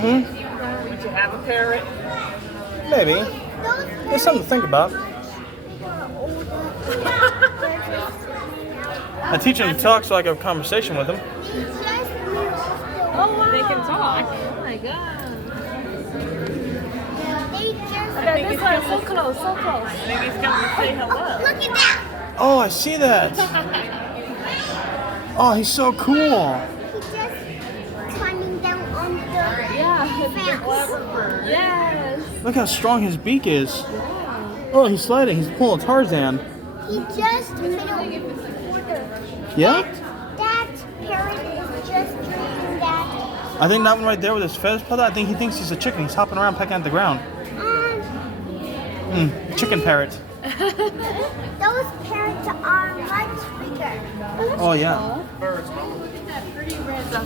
Mm-hmm. Would you have a parrot? Maybe. There's something to think about. I teach him to talk so I can have a conversation with him. Oh, wow. They can talk. Oh my god. This one so close, so close. I think he's coming to say hello. Look at that! Oh, I see that. Oh, he's so cool. He's just climbing down on the fence. Yes. Look how strong his beak is. Yeah. Oh, he's sliding. He's pulling Tarzan. He just made a order. Yeah? That parrot is just doing that. I think that one right there with his feathers pulled out, I think he thinks he's a chicken. He's hopping around pecking at the ground. Chicken parrot. Those parrots are much bigger. Oh, yeah. Look at that pretty red stuff.